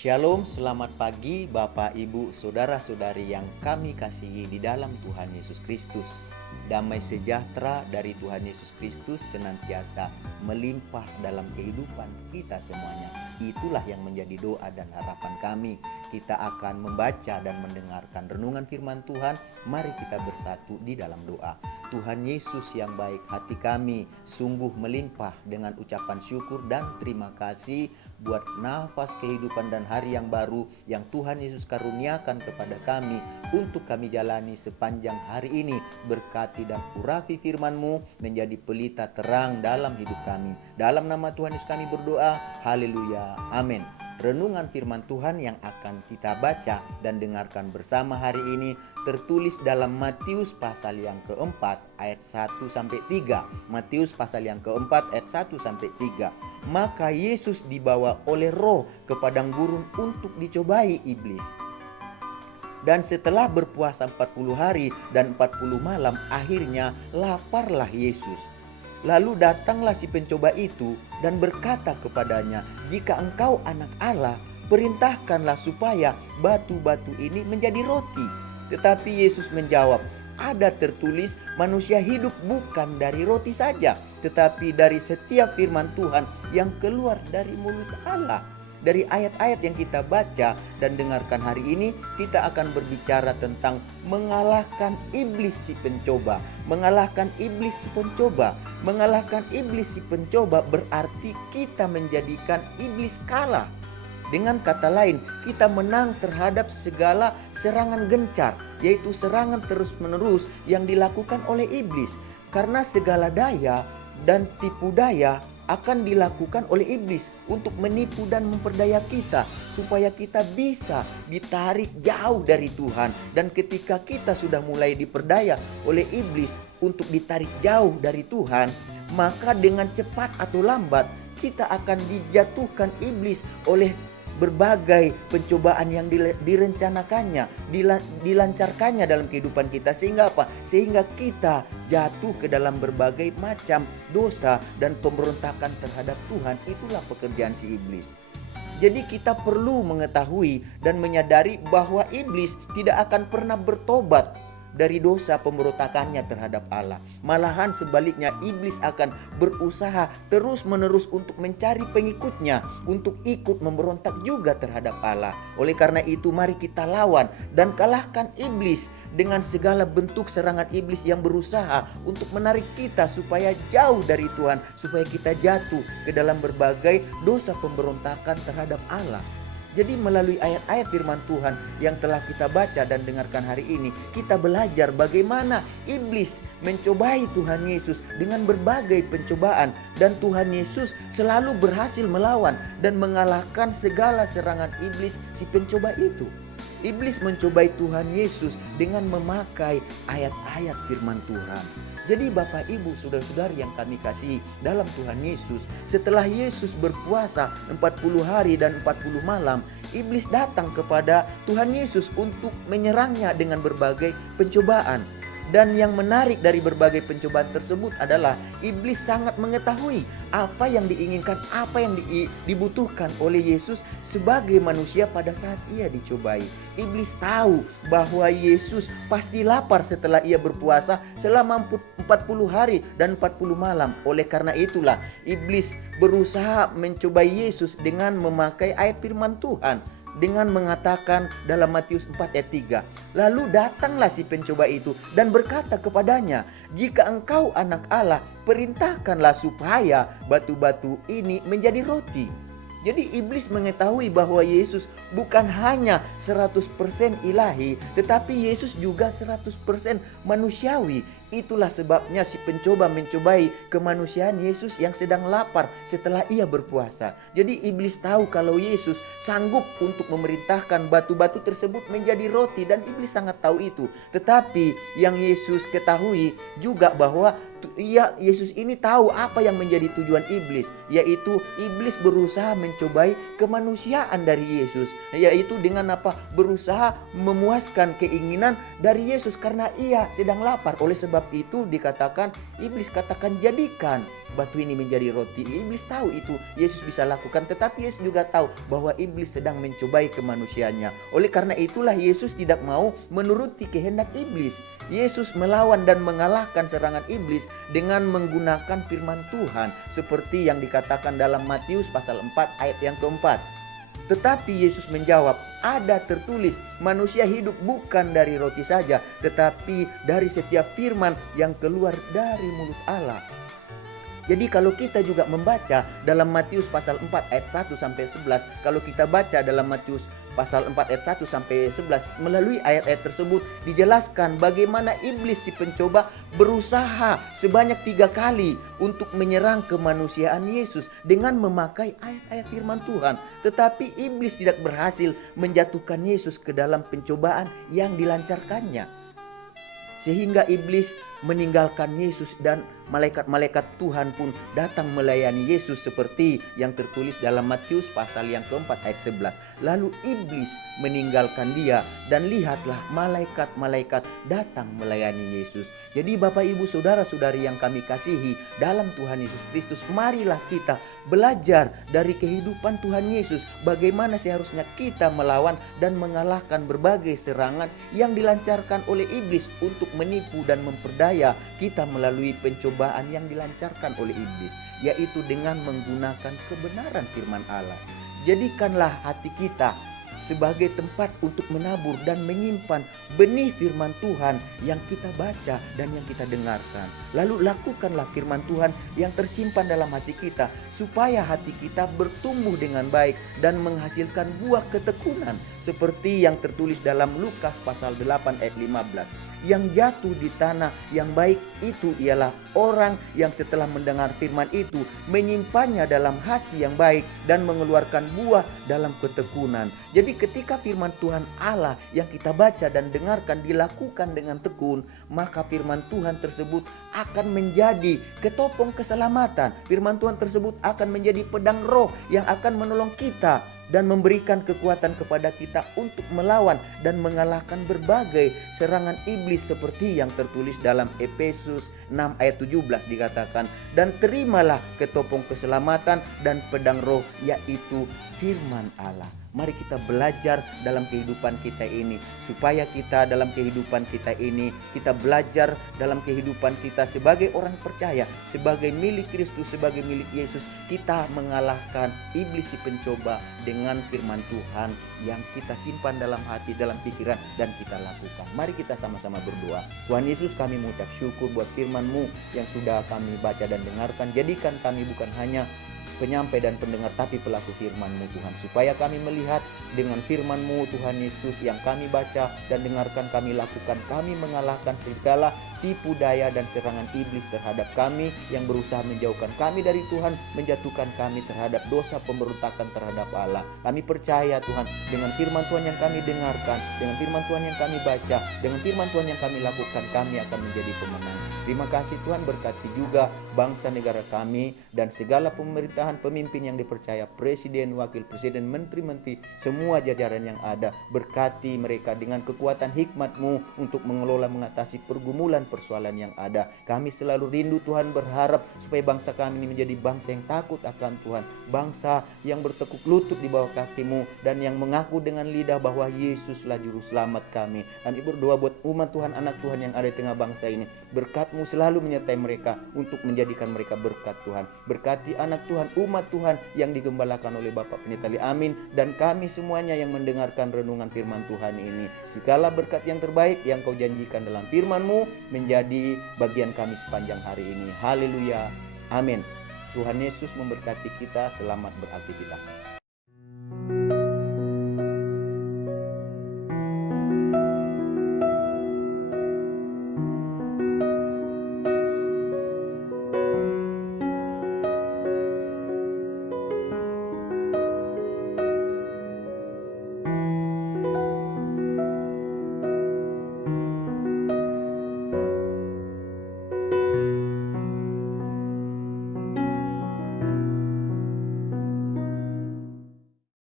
Shalom, selamat pagi Bapak, Ibu, Saudara-saudari yang kami kasihi di dalam Tuhan Yesus Kristus. Damai sejahtera dari Tuhan Yesus Kristus senantiasa melimpah dalam kehidupan kita semuanya. Itulah yang menjadi doa dan harapan kami. Kita akan membaca dan mendengarkan renungan firman Tuhan. Mari kita bersatu di dalam doa. Tuhan Yesus yang baik, hati kami sungguh melimpah dengan ucapan syukur dan terima kasih buat nafas kehidupan dan hari yang baru yang Tuhan Yesus karuniakan kepada kami untuk kami jalani sepanjang hari ini. Berkati dan urapi firman-Mu menjadi pelita terang dalam hidup kami. Dalam nama Tuhan Yesus kami berdoa. Haleluya. Amin. Renungan firman Tuhan yang akan kita baca dan dengarkan bersama hari ini tertulis dalam Matius pasal yang keempat ayat 1-3. Matius pasal yang keempat ayat 1-3. Maka Yesus dibawa oleh Roh ke padang gurun untuk dicobai iblis. Dan setelah berpuasa 40 hari dan 40 malam, akhirnya laparlah Yesus. Lalu datanglah si pencoba itu dan berkata kepadanya, "Jika engkau anak Allah, perintahkanlah supaya batu-batu ini menjadi roti." Tetapi Yesus menjawab, "Ada tertulis, manusia hidup bukan dari roti saja, tetapi dari setiap firman Tuhan yang keluar dari mulut Allah." Dari ayat-ayat yang kita baca dan dengarkan hari ini, kita akan berbicara tentang mengalahkan iblis si pencoba. Mengalahkan iblis si pencoba. Mengalahkan iblis si pencoba berarti kita menjadikan iblis kalah. Dengan kata lain, kita menang terhadap segala serangan gencar, yaitu serangan terus-menerus yang dilakukan oleh iblis. Karena segala daya dan tipu daya akan dilakukan oleh iblis untuk menipu dan memperdaya kita supaya kita bisa ditarik jauh dari Tuhan. Dan ketika kita sudah mulai diperdaya oleh iblis untuk ditarik jauh dari Tuhan, maka dengan cepat atau lambat kita akan dijatuhkan iblis oleh berbagai pencobaan yang direncanakannya, dilancarkannya dalam kehidupan kita. Sehingga apa? Sehingga kita jatuh ke dalam berbagai macam dosa dan pemberontakan terhadap Tuhan. Itulah pekerjaan si iblis. Jadi kita perlu mengetahui dan menyadari bahwa iblis tidak akan pernah bertobat dari dosa pemberontakannya terhadap Allah. Malahan sebaliknya, iblis akan berusaha terus-menerus untuk mencari pengikutnya untuk ikut memberontak juga terhadap Allah. Oleh karena itu, mari kita lawan dan kalahkan iblis dengan segala bentuk serangan iblis yang berusaha untuk menarik kita supaya jauh dari Tuhan, supaya kita jatuh ke dalam berbagai dosa pemberontakan terhadap Allah. Jadi melalui ayat-ayat firman Tuhan yang telah kita baca dan dengarkan hari ini, kita belajar bagaimana iblis mencobai Tuhan Yesus dengan berbagai pencobaan. Dan Tuhan Yesus selalu berhasil melawan dan mengalahkan segala serangan iblis si pencoba itu. Iblis mencobai Tuhan Yesus dengan memakai ayat-ayat firman Tuhan. Jadi Bapak, Ibu, Saudara-saudari yang kami kasihi dalam Tuhan Yesus, setelah Yesus berpuasa 40 hari dan 40 malam, iblis datang kepada Tuhan Yesus untuk menyerangnya dengan berbagai pencobaan. Dan yang menarik dari berbagai pencobaan tersebut adalah iblis sangat mengetahui apa yang diinginkan, apa yang dibutuhkan oleh Yesus sebagai manusia pada saat ia dicobai. Iblis tahu bahwa Yesus pasti lapar setelah ia berpuasa selama 40 hari dan 40 malam. Oleh karena itulah iblis berusaha mencobai Yesus dengan memakai ayat firman Tuhan, dengan mengatakan dalam Matius 4 ayat 3, "Lalu datanglah si pencoba itu dan berkata kepadanya, 'Jika engkau anak Allah, perintahkanlah supaya batu-batu ini menjadi roti.'" Jadi iblis mengetahui bahwa Yesus bukan hanya 100% ilahi, tetapi Yesus juga 100% manusiawi. Itulah sebabnya si pencoba mencobai kemanusiaan Yesus yang sedang lapar setelah ia berpuasa. Jadi iblis tahu kalau Yesus sanggup untuk memerintahkan batu-batu tersebut menjadi roti, dan iblis sangat tahu itu. Tetapi yang Yesus ketahui juga bahwa Yesus ini tahu apa yang menjadi tujuan iblis, yaitu iblis berusaha mencobai kemanusiaan dari Yesus, yaitu dengan apa? Berusaha memuaskan keinginan dari Yesus karena ia sedang lapar. Oleh sebab sebab itu dikatakan, iblis katakan jadikan batu ini menjadi roti. Iblis tahu itu Yesus bisa lakukan, tetapi Yesus juga tahu bahwa iblis sedang mencobai kemanusiaannya. Oleh karena itulah Yesus tidak mau menuruti kehendak iblis. Yesus melawan dan mengalahkan serangan iblis dengan menggunakan firman Tuhan, seperti yang dikatakan dalam Matius pasal 4 ayat yang keempat. Tetapi Yesus menjawab, ada tertulis, manusia hidup bukan dari roti saja, tetapi dari setiap firman yang keluar dari mulut Allah. Jadi kalau kita juga membaca dalam Matius pasal 4 ayat 1 sampai 11, kalau kita baca dalam Matius pasal 4 ayat 1 sampai 11, melalui ayat-ayat tersebut dijelaskan bagaimana iblis si pencoba berusaha sebanyak 3 kali untuk menyerang kemanusiaan Yesus dengan memakai ayat-ayat firman Tuhan. Tetapi iblis tidak berhasil menjatuhkan Yesus ke dalam pencobaan yang dilancarkannya. Sehingga iblis meninggalkan Yesus dan malaikat-malaikat Tuhan pun datang melayani Yesus seperti yang tertulis dalam Matius pasal yang keempat ayat 11. Lalu iblis meninggalkan dia dan lihatlah malaikat-malaikat datang melayani Yesus. Jadi Bapak Ibu Saudara-saudari yang kami kasihi dalam Tuhan Yesus Kristus, marilah kita belajar dari kehidupan Tuhan Yesus bagaimana seharusnya kita melawan dan mengalahkan berbagai serangan yang dilancarkan oleh iblis untuk menipu dan memperdaya kita melalui pencobaan yang dilancarkan oleh iblis, yaitu dengan menggunakan kebenaran firman Allah. Jadikanlah hati kita sebagai tempat untuk menabur dan menyimpan benih firman Tuhan yang kita baca dan yang kita dengarkan. Lalu lakukanlah firman Tuhan yang tersimpan dalam hati kita, supaya hati kita bertumbuh dengan baik dan menghasilkan buah ketekunan, seperti yang tertulis dalam Lukas pasal 8 ayat 15. Yang jatuh di tanah yang baik itu ialah orang yang setelah mendengar firman itu menyimpannya dalam hati yang baik dan mengeluarkan buah dalam ketekunan. Jadi ketika firman Tuhan Allah yang kita baca dan dengarkan dilakukan dengan tekun, maka firman Tuhan tersebut akan menjadi ketopong keselamatan. Firman Tuhan tersebut akan menjadi pedang roh yang akan menolong kita dan memberikan kekuatan kepada kita untuk melawan dan mengalahkan berbagai serangan iblis, seperti yang tertulis dalam Efesus 6 ayat 17 dikatakan, dan terimalah ketopong keselamatan dan pedang roh, yaitu firman Allah. Mari kita belajar dalam kehidupan kita ini, supaya kita dalam kehidupan kita ini, kita belajar dalam kehidupan kita sebagai orang percaya, sebagai milik Kristus, sebagai milik Yesus, kita mengalahkan iblis si pencoba dengan firman Tuhan yang kita simpan dalam hati, dalam pikiran, dan kita lakukan. Mari kita sama-sama berdoa. Tuhan Yesus, kami mengucap syukur buat firman-Mu yang sudah kami baca dan dengarkan. Jadikan kami bukan hanya penyampai dan pendengar, tapi pelaku firman-Mu Tuhan, supaya kami melihat dengan firman-Mu Tuhan Yesus yang kami baca dan dengarkan, kami lakukan, kami mengalahkan segala tipu daya dan serangan iblis terhadap kami yang berusaha menjauhkan kami dari Tuhan, menjatuhkan kami terhadap dosa pemberontakan terhadap Allah. Kami percaya Tuhan, dengan firman Tuhan yang kami dengarkan, dengan firman Tuhan yang kami baca, dengan firman Tuhan yang kami lakukan, kami akan menjadi pemenang. Terima kasih Tuhan, berkati juga bangsa negara kami dan segala pemerintahan pemimpin yang dipercaya, presiden, wakil presiden, menteri-menteri, semua jajaran yang ada. Berkati mereka dengan kekuatan hikmat-Mu untuk mengelola, mengatasi pergumulan persoalan yang ada. Kami selalu rindu Tuhan, berharap supaya bangsa kami ini menjadi bangsa yang takut akan Tuhan, bangsa yang bertekuk lutut di bawah kaki-Mu dan yang mengaku dengan lidah bahwa Yesuslah juru selamat kami. Kami berdoa buat umat Tuhan, anak Tuhan yang ada di tengah bangsa ini. Berkat-Mu selalu menyertai mereka untuk menjadikan mereka berkat Tuhan. Berkati anak Tuhan, umat Tuhan yang digembalakan oleh Bapak Pendeta Lee, amin, dan kami semuanya yang mendengarkan renungan firman Tuhan ini. Segala berkat yang terbaik yang Kau janjikan dalam firman-Mu menjadi bagian kami sepanjang hari ini. Haleluya, amin. Tuhan Yesus memberkati kita. Selamat beraktivitas.